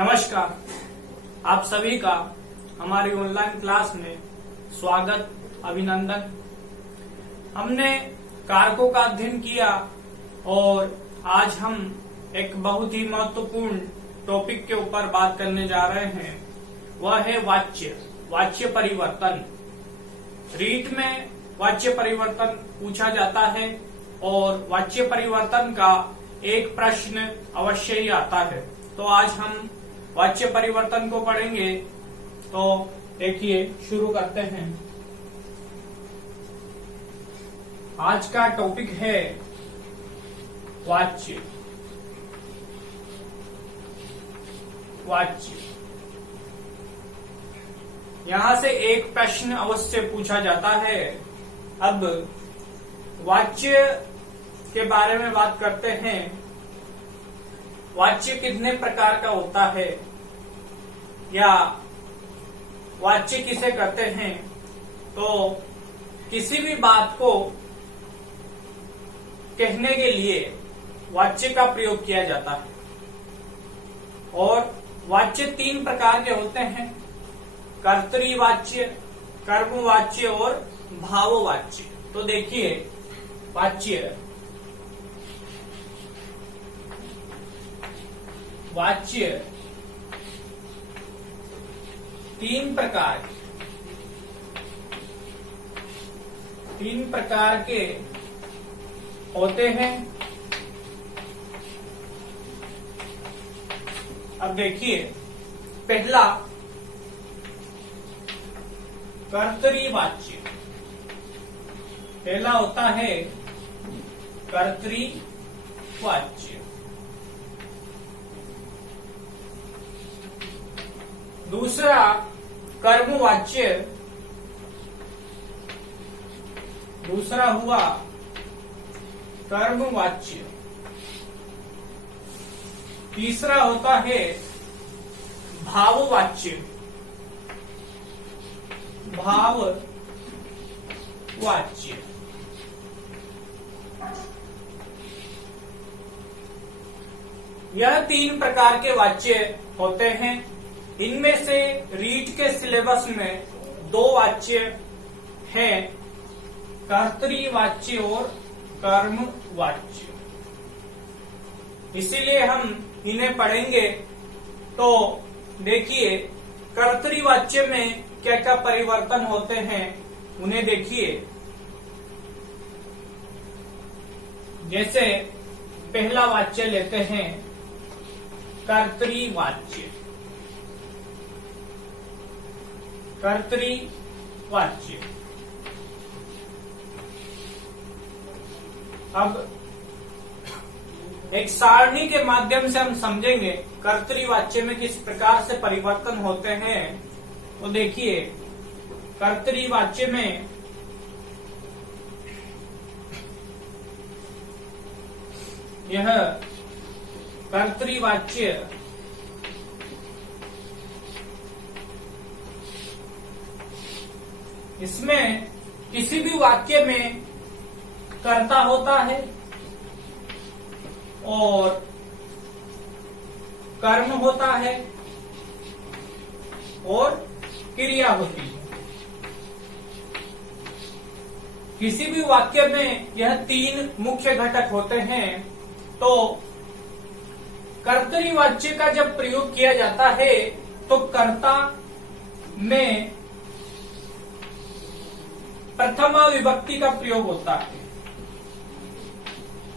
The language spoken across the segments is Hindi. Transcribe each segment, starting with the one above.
नमस्कार। आप सभी का हमारी ऑनलाइन क्लास में स्वागत, अभिनंदन। हमने कारकों का अध्ययन किया और आज हम एक बहुत ही महत्वपूर्ण टॉपिक के ऊपर बात करने जा रहे हैं। वह है वाच्य परिवर्तन। रीट में वाच्य परिवर्तन पूछा जाता है और वाच्य परिवर्तन का एक प्रश्न अवश्य ही आता है। तो आज हम वाच्य परिवर्तन को पढ़ेंगे। तो देखिए, शुरू करते हैं। आज का टॉपिक है वाच्य। यहां से एक प्रश्न अवश्य पूछा जाता है। अब वाच्य के बारे में बात करते हैं। वाच्य कितने प्रकार का होता है या वाच्य किसे कहते हैं? तो किसी भी बात को कहने के लिए वाच्य का प्रयोग किया जाता है और वाच्य तीन प्रकार के होते हैं: कर्तृवाच्य, कर्मवाच्य और भाववाच्य। तो देखिए, वाच्य तीन प्रकार के होते हैं। अब देखिए, पहला कर्तृवाच्य। पहला होता है कर्तृवाच्य। दूसरा कर्मवाच्य। दूसरा हुआ कर्मवाच्य। तीसरा होता है भाववाच्य। भाववाच्य। यह तीन प्रकार के वाच्य होते हैं। इनमें से रीट के सिलेबस में दो वाच्य हैं, कर्तृवाच्य और कर्मवाच्य। इसीलिए हम इन्हें पढ़ेंगे। तो देखिए, कर्तृवाच्य में क्या क्या परिवर्तन होते हैं उन्हें देखिए। जैसे पहला वाच्य लेते हैं कर्तृवाच्य। अब एक सारणी के माध्यम से हम समझेंगे कर्तृवाच्य में किस प्रकार से परिवर्तन होते हैं। तो देखिए, कर्तृवाच्य में यह कर्तृवाच्य इसमें किसी भी वाक्य में कर्ता होता है और कर्म होता है और क्रिया होती है। किसी भी वाक्य में यह तीन मुख्य घटक होते हैं। तो कर्तृवाच्य का जब प्रयोग किया जाता है तो कर्ता में प्रथमा विभक्ति का प्रयोग होता है।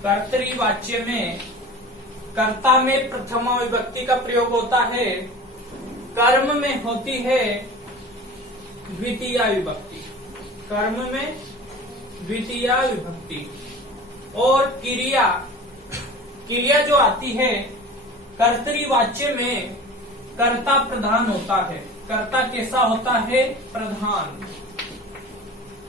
कर्तृवाच्य में कर्ता में प्रथमा विभक्ति का प्रयोग होता है। कर्म में होती है द्वितीया विभक्ति। कर्म में द्वितीया विभक्ति। और क्रिया जो आती है कर्तृवाच्य में कर्ता प्रधान होता है। कर्ता कैसा होता है? प्रधान।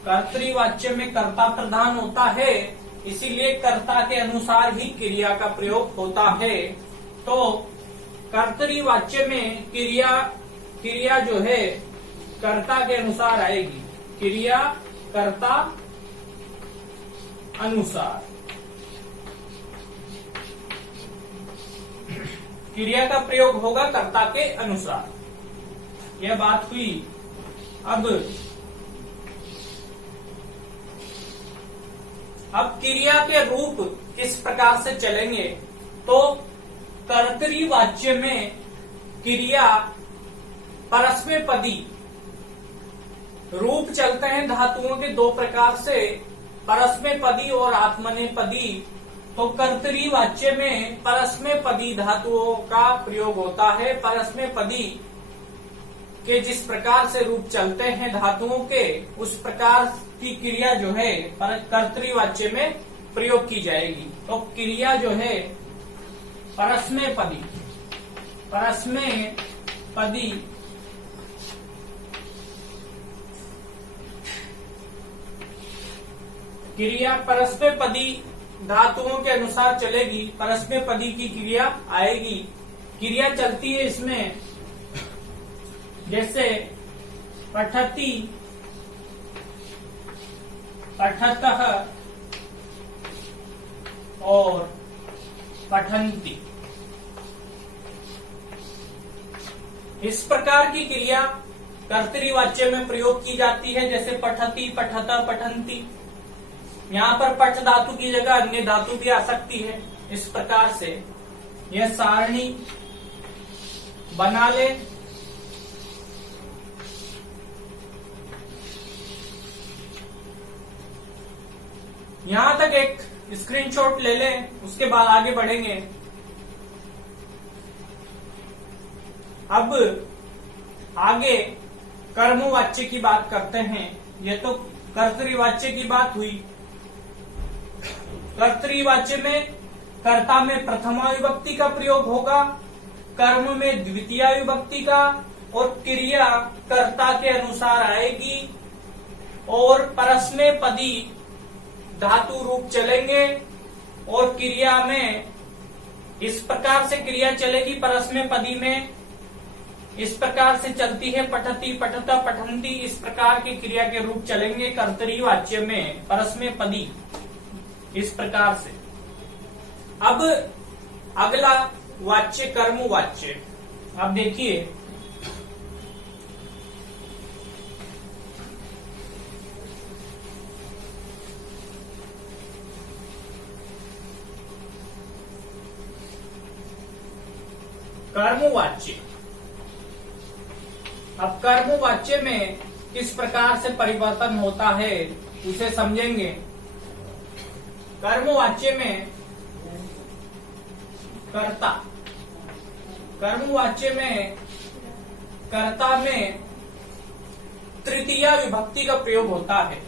कर्तृवाच्य में कर्ता प्रधान होता है, इसीलिए कर्ता के अनुसार ही क्रिया का प्रयोग होता है। तो कर्तृवाच्य में क्रिया जो है कर्ता के अनुसार आएगी। क्रिया कर्ता अनुसार। क्रिया का प्रयोग होगा कर्ता के अनुसार। यह बात हुई। अब क्रिया के रूप किस प्रकार से चलेंगे, तो कर्तरी-वाच्य में क्रिया परस्मैपदी रूप चलते हैं धातुओं के दो प्रकार से, परस्मैपदी और आत्मनेपदी। तो कर्तरी-वाच्य में परस्मैपदी धातुओं का प्रयोग होता है। परस्मैपदी के जिस प्रकार से रूप चलते हैं धातुओं के, उस प्रकार की क्रिया जो है कर्तरी-वाच्य में प्रयोग की जाएगी। तो क्रिया जो है परस्मैपदी क्रिया परस्मैपदी धातुओं के अनुसार चलेगी। परस्मैपदी की क्रिया आएगी। क्रिया चलती है इसमें जैसे पठति, पठतः और पठन्ति। इस प्रकार की क्रिया कर्तरी-वाच्य में प्रयोग की जाती है, जैसे पठति, पठतः, पठन्ति। यहाँ पर पठ धातु की जगह अन्य धातु भी आ सकती है। इस प्रकार से यह सारणी बना ले। यहां तक एक स्क्रीनशॉट ले लें, उसके बाद आगे बढ़ेंगे। अब आगे कर्मवाच्य की बात करते हैं। यह तो कर्तरी-वाच्य की बात हुई। कर्तरी-वाच्य में कर्ता में प्रथमा विभक्ति का प्रयोग होगा, कर्म में द्वितीया विभक्ति का, और क्रिया कर्ता के अनुसार आएगी और परस्मैपदी धातु रूप चलेंगे। और क्रिया में इस प्रकार से क्रिया चलेगी परस्मैपदी में, इस प्रकार से चलती है पठति, पठतः, पठन्ति। इस प्रकार की क्रिया के रूप चलेंगे कर्तरी-वाच्य में परस्मैपदी, इस प्रकार से। अब अगला वाच्य कर्मवाच्य। अब देखिए, कर्मवाच्य। अब कर्मवाच्य में किस प्रकार से परिवर्तन होता है उसे समझेंगे। कर्मवाच्य में कर्ता, कर्मवाच्य में कर्ता में तृतीया विभक्ति का प्रयोग होता है।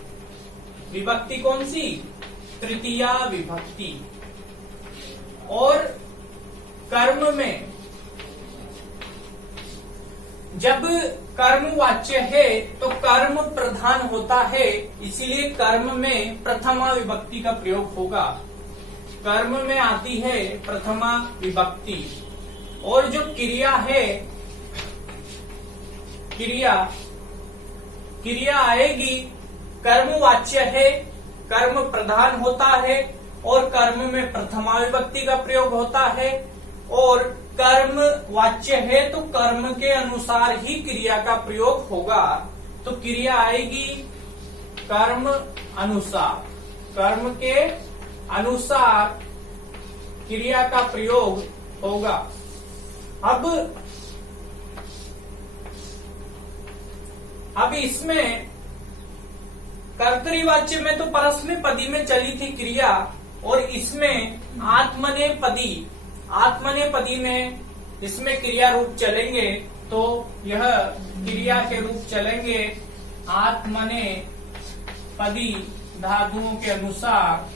विभक्ति कौन सी? तृतीया विभक्ति। और कर्म में जब कर्मवाच्य है तो कर्म प्रधान होता है, इसीलिए कर्म में प्रथमा विभक्ति का प्रयोग होगा। कर्म में आती है प्रथमा विभक्ति। और जो क्रिया है, क्रिया आएगी, कर्मवाच्य है, कर्म प्रधान होता है और कर्म में प्रथमा विभक्ति का प्रयोग होता है। और कर्म वाच्य है तो कर्म के अनुसार ही क्रिया का प्रयोग होगा। तो क्रिया आएगी कर्म अनुसार, कर्म के अनुसार क्रिया का प्रयोग होगा। अब इसमें कर्तरी-वाच्य में तो परस्मैपदी में चली थी क्रिया, और इसमें आत्मनेपदी में इसमें क्रिया रूप चलेंगे। तो यह क्रिया के रूप चलेंगे आत्मनेपदी धातुओं के अनुसार।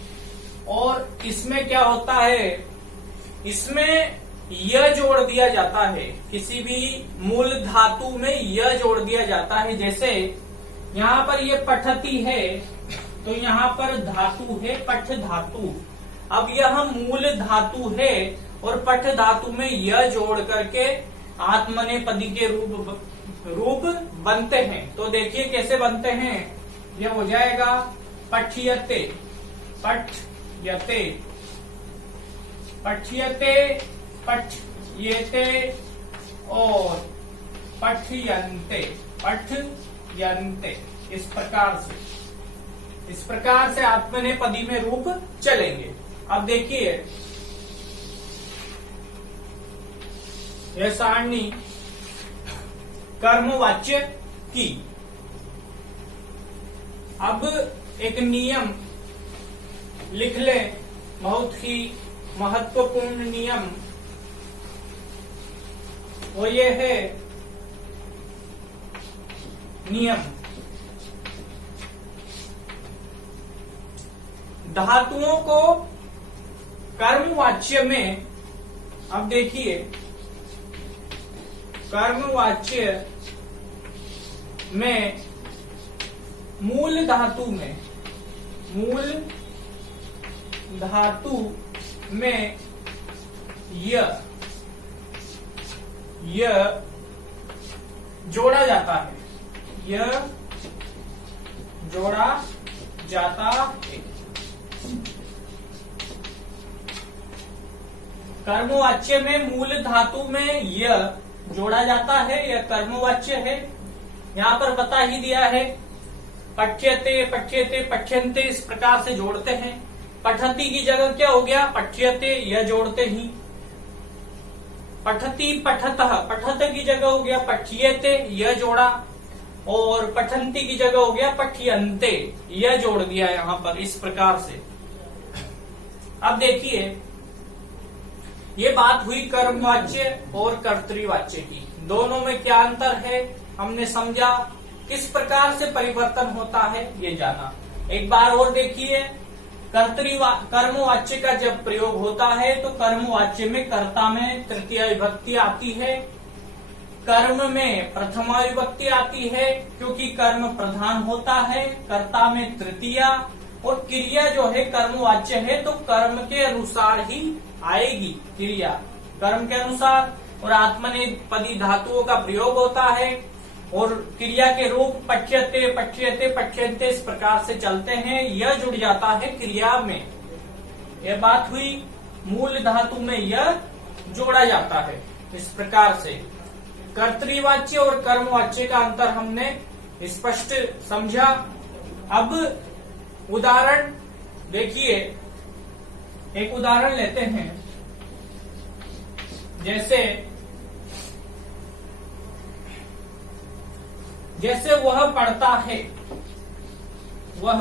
और इसमें क्या होता है, इसमें य जोड़ दिया जाता है। किसी भी मूल धातु में य जोड़ दिया जाता है। जैसे यहाँ पर ये पठती है तो यहाँ पर धातु है पठ धातु। अब यह मूल धातु है और पठ धातु में य जोड़ करके आत्मनेपदी के रूप बनते हैं। तो देखिए कैसे बनते हैं। यह हो जाएगा पठ्यते, पठ्यते, पठ्यते, येते और पठयन्ते, पठयन्ते। इस प्रकार से आत्मनेपदी में रूप चलेंगे। अब देखिए यह सारणी कर्मवाच्य की। अब एक नियम लिख ले, बहुत ही महत्वपूर्ण नियम, वो ये है नियम धातुओं को कर्मवाच्य में। अब देखिए कर्मवाच्य में मूल धातु में य जोड़ा जाता है, य जोड़ा जाता है। कर्मवाच्य में मूल धातु में य जोड़ा जाता है, यह कर्मवाच्य है। यहाँ पर बता ही दिया है, पठ्यते, पठ्यते, पठ्यन्ते, इस प्रकार से जोड़ते हैं। पठती की जगह क्या हो गया, पठ्यते, यह जोड़ते ही। पठती, पठतः, पठत की जगह हो गया पठ्यते, यह जोड़ा। और पठन्ति की जगह हो गया पठ्यन्ते, यह जोड़ दिया यहाँ पर इस प्रकार से। अब देखिए ये बात हुई कर्मवाच्य और कर्तृवाच्य की, दोनों में क्या अंतर है हमने समझा, किस प्रकार से परिवर्तन होता है ये जाना। एक बार और देखिए, कर्मवाच्य का जब प्रयोग होता है तो कर्मवाच्य में कर्ता में तृतीय विभक्ति आती है, कर्म में प्रथमा विभक्ति आती है क्योंकि कर्म प्रधान होता है, कर्ता में तृतीया, और क्रिया जो है कर्मवाच्य है तो कर्म के अनुसार ही आएगी क्रिया, कर्म के अनुसार। और आत्मनेपदी धातुओं का प्रयोग होता है और क्रिया के रूप पठ्यते, पठ्यते, पठ्यन्ते इस प्रकार से चलते हैं, यह जुड़ जाता है क्रिया में। यह बात हुई, मूल धातु में यह जोड़ा जाता है इस प्रकार से। कर्तृवाच्य और कर्मवाच्य का अंतर हमने स्पष्ट समझा। अब उदाहरण देखिए, एक उदाहरण लेते हैं, जैसे वह पढ़ता है, वह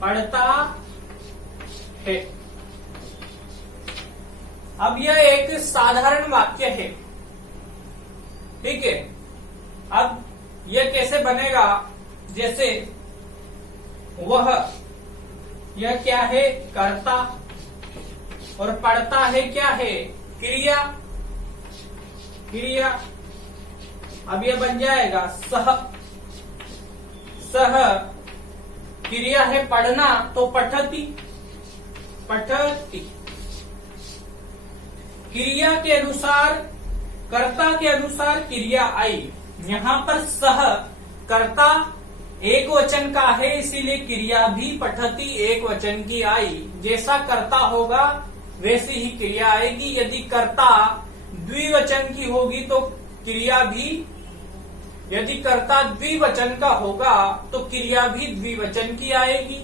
पढ़ता है। अब यह एक साधारण वाक्य है, ठीक है। अब यह कैसे बनेगा, जैसे वह, यह क्या है कर्ता, और पढ़ता है क्या है क्रिया, क्रिया। अब यह बन जाएगा सह, सह क्रिया है पढ़ना तो पठती, पठती। क्रिया के अनुसार, कर्ता के अनुसार क्रिया आई। यहाँ पर सह कर्ता एक वचन का है, इसीलिए क्रिया भी पठती एक वचन की आई। जैसा कर्ता होगा वैसी ही क्रिया आएगी। यदि कर्ता द्विवचन की होगी तो क्रिया भी, यदि कर्ता द्विवचन का होगा तो क्रिया भी द्विवचन की आएगी।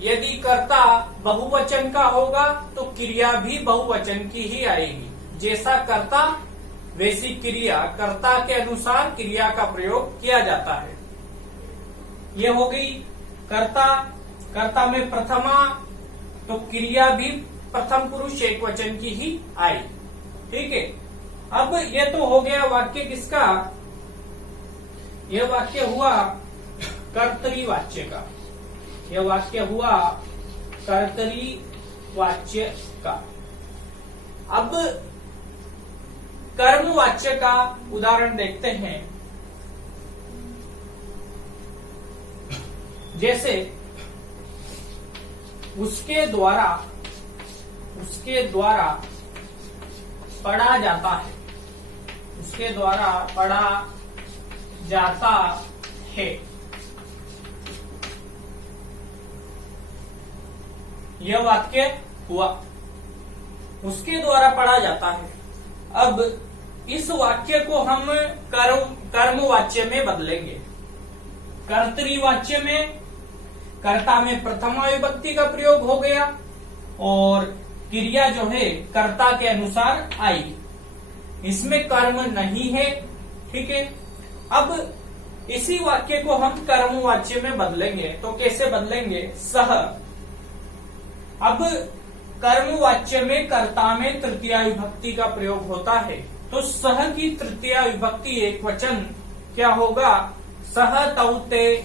यदि कर्ता बहुवचन का होगा तो क्रिया भी बहुवचन की ही आएगी। जैसा कर्ता वैसी क्रिया, कर्ता के अनुसार क्रिया का प्रयोग किया जाता है। ये हो गई कर्ता, कर्ता में प्रथमा तो क्रिया भी प्रथम पुरुष एक वचन की ही आई, ठीक है। अब ये तो हो गया वाक्य किसका, यह वाक्य हुआ कर्तरीवाच्य का, यह वाक्य हुआ कर्तरीवाच्य का। अब कर्मवाच्य का उदाहरण देखते हैं। जैसे उसके द्वारा पढ़ा जाता है, उसके द्वारा पढ़ा जाता है, यह वाक्य हुआ। उसके द्वारा पढ़ा जाता है। अब इस वाक्य को हम कर्मवाच्य में बदलेंगे। कर्तृवाच्य में कर्ता में प्रथमा विभक्ति का प्रयोग हो गया और क्रिया जो है कर्ता के अनुसार आई। इसमें कर्म नहीं है, ठीक है। अब इसी वाक्य को हम कर्मवाच्य में बदलेंगे। तो कैसे बदलेंगे? सह। अब कर्मवाच्य में कर्ता में तृतीया विभक्ति का प्रयोग होता है, तो सह की तृतीया विभक्ति एक वचन क्या होगा? सह तौ ते,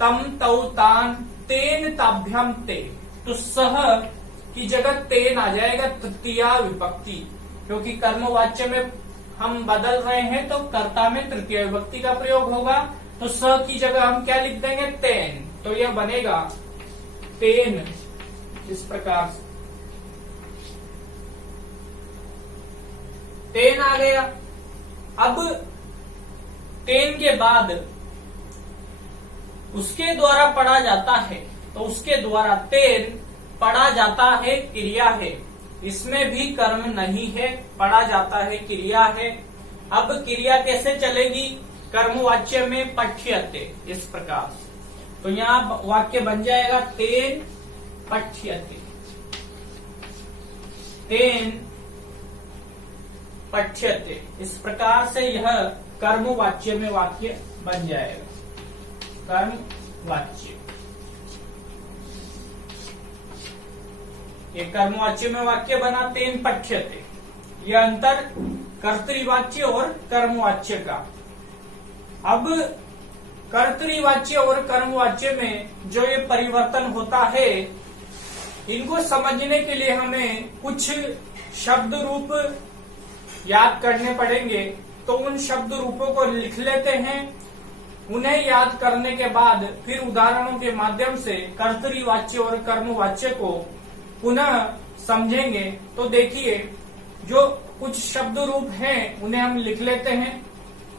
तम तौ तान, तेन ताभ्याम ते। तो सह की जगह तेन आ जाएगा तृतीया विभक्ति, क्योंकि कर्मवाच्य में हम बदल रहे हैं तो कर्ता में तृतीय विभक्ति का प्रयोग होगा। तो स की जगह हम क्या लिख देंगे? तेन। तो यह बनेगा तेन, इस प्रकार से तेन आ गया। अब तेन के बाद उसके द्वारा पढ़ा जाता है, तो उसके द्वारा तेन पढ़ा जाता है क्रिया है। इसमें भी कर्म नहीं है, पढ़ा जाता है क्रिया है। अब क्रिया कैसे चलेगी? कर्मवाच्य में पठ्यते, इस प्रकार से। तो यहाँ वाक्य बन जाएगा तेन पठ्यते, तेन पठ्यते। इस प्रकार से यह कर्मवाच्य में वाक्य बन जाएगा। कर्मवाच्य, ये कर्मवाच्य में वाक्य बना तेन पठ्यते। यह अंतर कर्तृवाच्य और कर्मवाच्य का। अब कर्तृवाच्य और कर्मवाच्य में जो ये परिवर्तन होता है, इनको समझने के लिए हमें कुछ शब्द रूप याद करने पड़ेंगे। तो उन शब्द रूपों को लिख लेते हैं। उन्हें याद करने के बाद फिर उदाहरणों के माध्यम से कर्तृवाच्य और कर्मवाच्य को पुनः समझेंगे। तो देखिए, जो कुछ शब्द रूप हैं उन्हें हम लिख लेते हैं।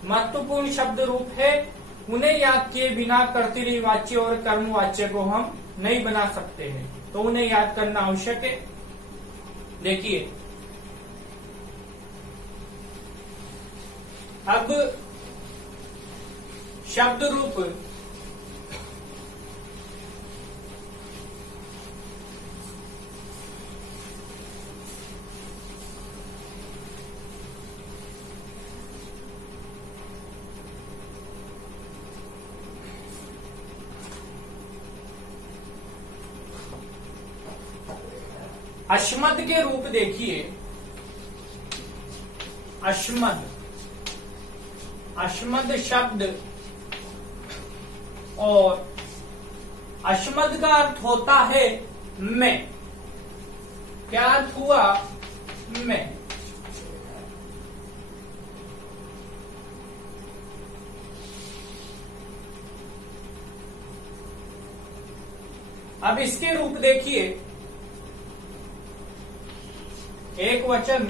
महत्वपूर्ण शब्द रूप है, उन्हें याद किए बिना कर्तृवाच्य और कर्मवाच्य को हम नहीं बना सकते हैं, तो उन्हें याद करना आवश्यक है। देखिए, अब शब्द रूप अश्मद के रूप देखिए। अश्मद, अश्मद शब्द और अश्मद का अर्थ होता है मैं। क्या अर्थ हुआ? मैं। अब इसके रूप देखिए। एक वचन,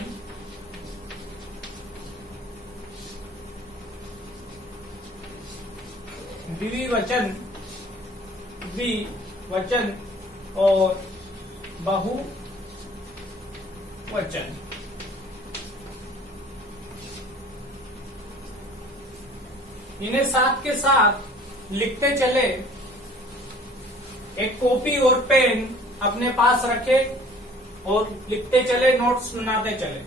द्विवचन, द्विवचन और बहुवचन। इन्हें साथ के साथ लिखते चले। एक कॉपी और पेन अपने पास रखे और लिखते चले, नोट्स बनाते चले।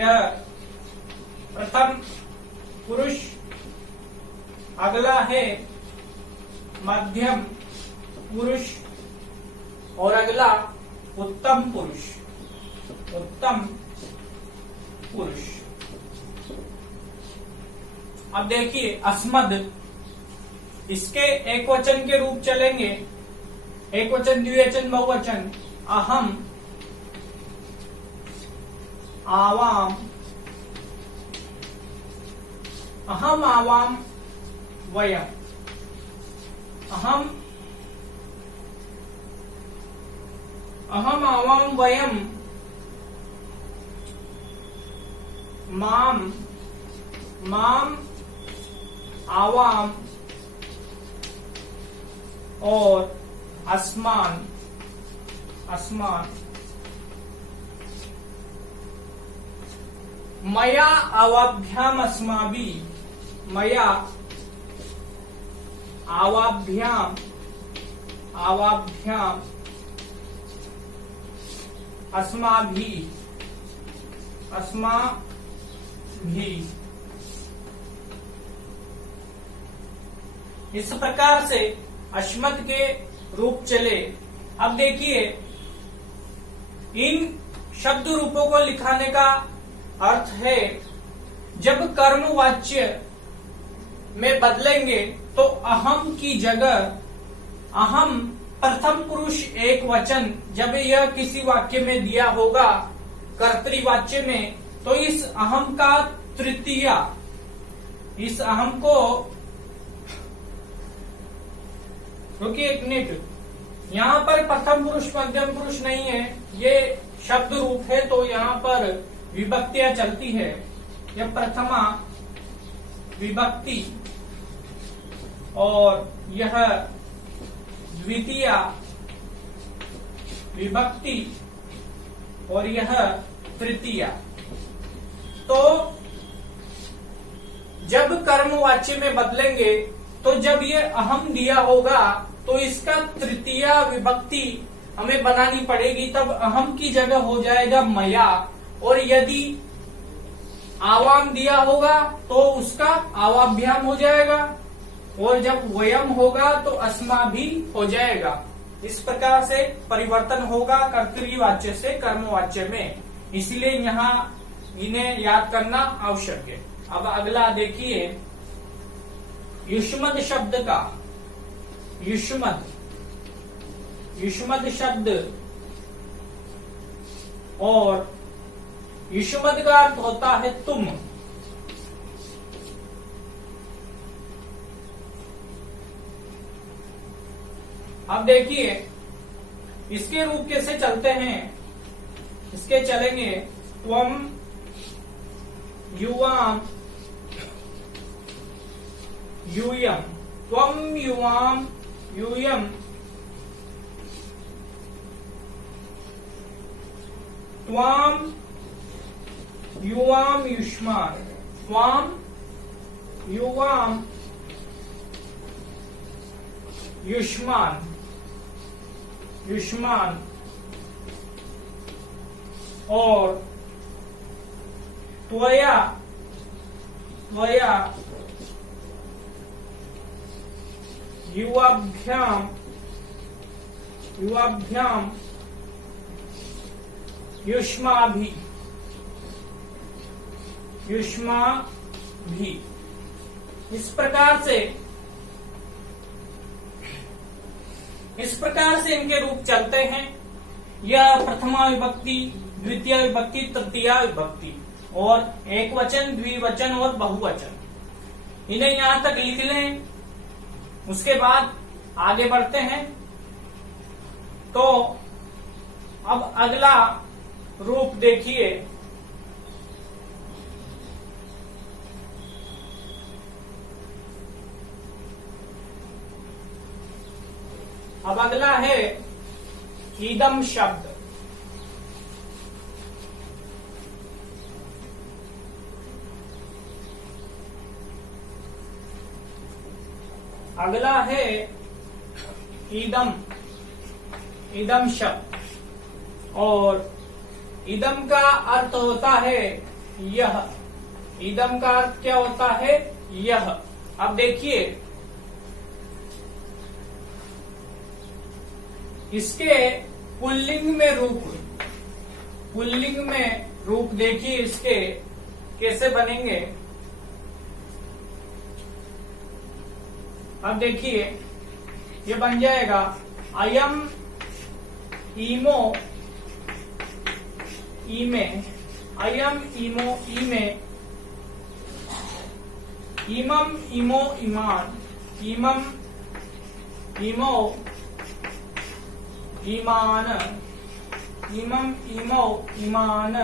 यह प्रथम पुरुष, अगला है मध्यम पुरुष और अगला उत्तम पुरुष। उत्तम पुरुष। अब देखिए, अस्मद, इसके एक वचन के रूप चलेंगे। एक वचन, द्विवचन, बहुवचन। अहम, आवाम, अहम आवाम वयम। अहम आवाम वयम, माम, माम आवाम और अस्मान, अस्मान मया आवाभ्याम अस्माभिः, मया आवाभ्याम अस्माभिः इस प्रकार से अश्मत के रूप चले। अब देखिए, इन शब्द रूपों को लिखाने का अर्थ है, जब कर्मवाच्य में बदलेंगे तो अहम की जगह अहम प्रथम पुरुष एक वचन जब यह किसी वाक्य में दिया होगा कर्तृवाच्य में, तो इस अहम का तृतीया, इस अहम को, क्योंकि एक मिनट, यहाँ पर प्रथम पुरुष मध्यम पुरुष नहीं है, ये शब्द रूप है, तो यहाँ पर विभक्तियां चलती है। यह प्रथमा विभक्ति और यह द्वितीया विभक्ति और यह तृतीया। तो जब कर्मवाच्य में बदलेंगे तो जब ये अहम दिया होगा तो इसका तृतीया विभक्ति हमें बनानी पड़ेगी, तब अहम की जगह हो जाएगा मया, और यदि आवाम दिया होगा तो उसका आवाभ्याम हो जाएगा, और जब वयम होगा तो अस्माभि हो जाएगा। इस प्रकार से परिवर्तन होगा कर्तृवाच्य से कर्मवाच्य में, इसलिए यहाँ इन्हें याद करना आवश्यक है। अब अगला देखिए, युष्मद शब्द का, युष्मद शब्द, और युष्मद का अर्थ होता है तुम। अब देखिए इसके रूप कैसे चलते हैं, इसके चलेंगे त्वम युवाम यूयम, त्वम युवाम यूयम, त्वाम युवाम युष्मान, त्वाम युवाम युष्मान, युष्मान, और त्वया, त्वया युवाभ्याम, युवाभ्याम युष्माभि, युष्माभि। इस प्रकार से इनके रूप चलते हैं। यह प्रथमा विभक्ति, द्वितीय विभक्ति, तृतीया विभक्ति, और एक वचन, द्विवचन और बहुवचन। इन्हें यहां तक लिख लें, उसके बाद आगे बढ़ते हैं। तो अब अगला रूप देखिए, अब अगला है ईदम शब्द। अगला है ईदम, ईदम शब्द, और ईदम का अर्थ होता है यह। ईदम का अर्थ क्या होता है? यह। अब देखिए इसके पुल्लिंग में रूप, पुल्लिंग में रूप देखिए इसके कैसे बनेंगे। अब देखिए ये बन जाएगा अयम ईमो ईमे, अयम ईमो ईमे, इमम इमो ईमान, इमम इमो ईमान, इमम इमो ईमान,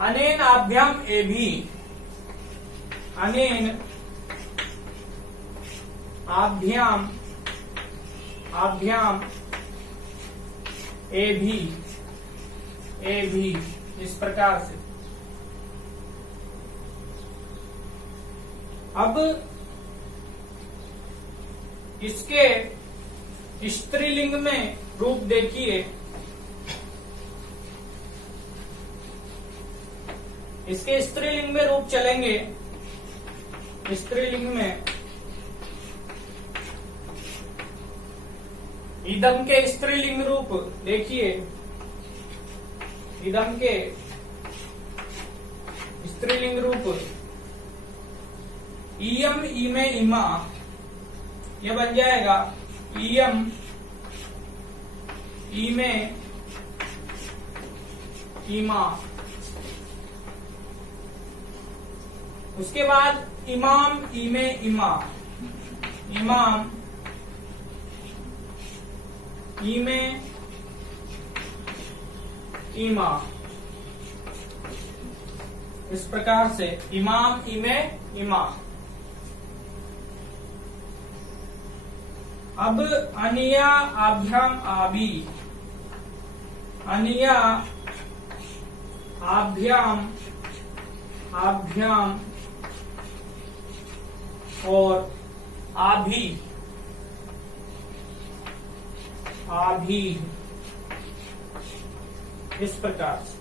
अनेन आभ्याम एभी, अनेन आभ्याम आभ्याम एभी, ए भी, इस प्रकार से। अब इसके स्त्रीलिंग में रूप देखिए। इसके स्त्रीलिंग में रूप चलेंगे। स्त्रीलिंग में इदम के स्त्रीलिंग रूप देखिए। इदम के स्त्रीलिंग रूप इयम, इमे, इमा, यह बन जाएगा इयम, इमे, इमा। उसके बाद इमाम, इमे, इमा, इमाम, इमे, इमा। इस प्रकार से इमाम, इमे, इमा। अब अनिया, आभ्याम, आबी, अनिया, आभ्याम, आभ्याम और आभी, आभी। इस प्रकार से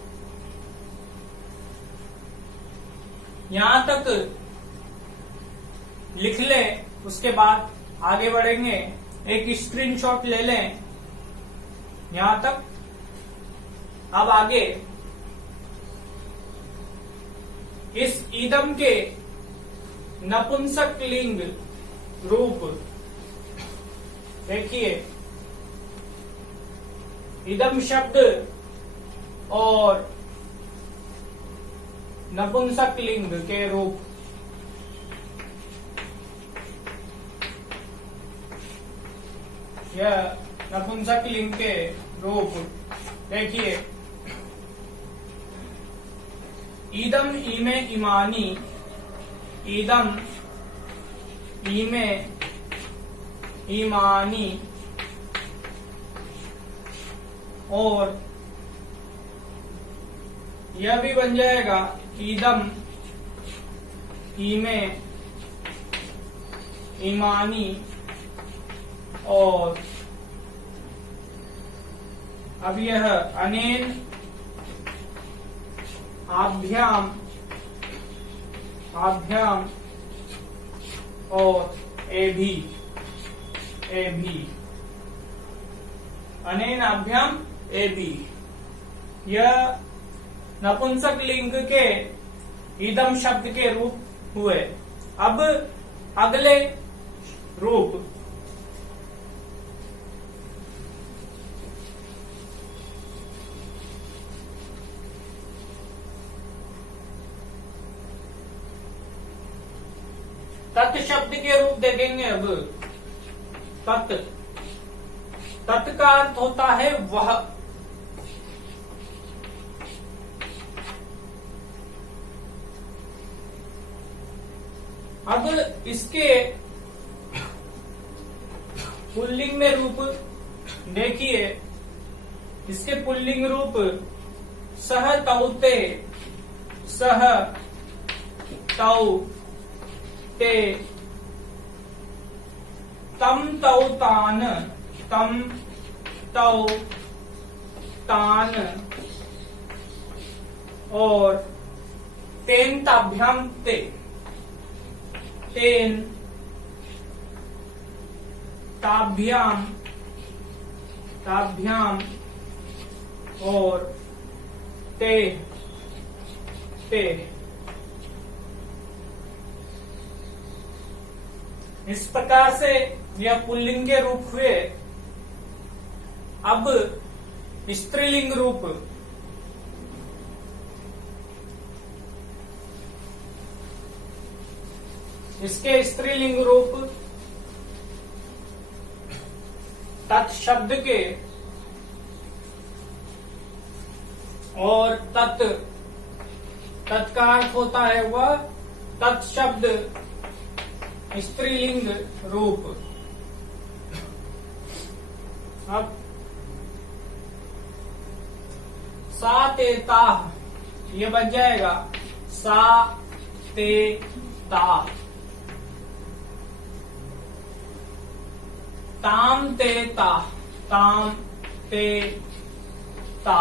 यहां तक लिख लें। उसके बाद आगे बढ़ेंगे। एक स्क्रीनशॉट ले लें यहां तक। अब आगे इस इदम के नपुंसक लिंग रूप देखिए। इदम शब्द और नपुंसक लिंग के रूप। यह नपुंसक लिंग के रूप देखिए। इदम, इमे, इमानी, इदम, इमे, इमानी और यह भी बन जाएगा इदम, इमे, इमानी और अब यह अनेन, आभ्याम, आभ्याम और एभी, एभी। अनेन, आभ्याम, एभी। यह नपुंसक लिंग के इदम शब्द के रूप हुए। अब अगले रूप तत् शब्द के रूप देखेंगे। अब तत्, तत् का अर्थ होता है वह। अब इसके पुल्लिंग में रूप देखिए। इसके पुल्लिंग रूप सह तौते, सह तौ ते, तम तौ तान, तम तौ तान और तेन ताभ्याम ते, तेन ताभ्याम, ताभ्याम और ते, ते। इस प्रकार से यह पुल्लिंग के रूप हुए। अब स्त्रीलिंग रूप इसके स्त्रीलिंग रूप तत् शब्द के और तत्, तत् का अर्थ होता है वह। तत् शब्द स्त्रीलिंग रूप। अब सा ते ताह, ये बच जाएगा सा ते ता। ताम ते ता, ताम ते ता।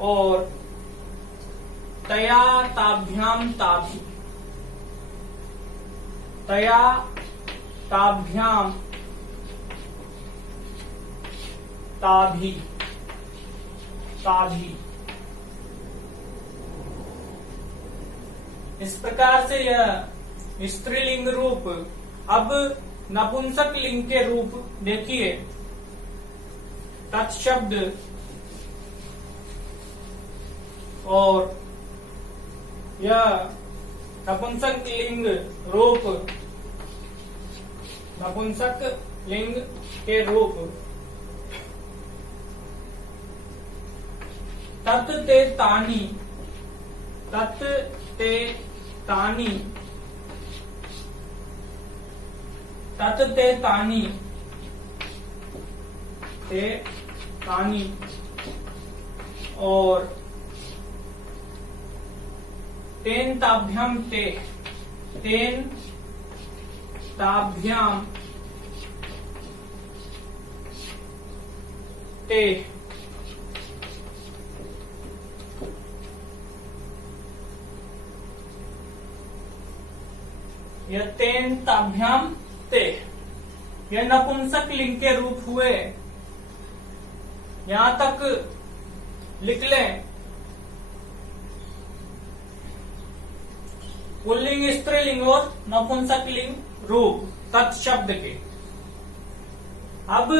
और तया ताभ्याम ताभी, तया ताभ्याम ताभी, ताभी। इस प्रकार से यह स्त्रीलिंग रूप। अब नपुंसक लिंग के रूप देखिए। तत्शब्द और यह नपुंसक लिंग रूप, नपुंसक लिंग के रूप। तत् ते तानी, तत् ते तानी, तत् ते तानी, ते तानी। और तेन ताभ्याम ते, तेन ताभ्याम ते। यह तेन ताभ्याम ते, यह नपुंसक लिंग के रूप हुए। यहां तक लिख लें। पुल्लिंग, स्त्रीलिंग और नपुंसक लिंग रूप तत्शब्द के। अब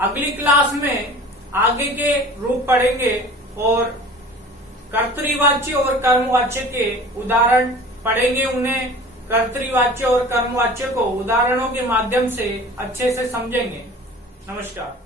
अगली क्लास में आगे के रूप पढ़ेंगे और कर्तृवाच्य और कर्मवाच्य के उदाहरण पढ़ेंगे। उन्हें कर्तृवाच्य और कर्मवाच्य को उदाहरणों के माध्यम से अच्छे से समझेंगे। नमस्कार।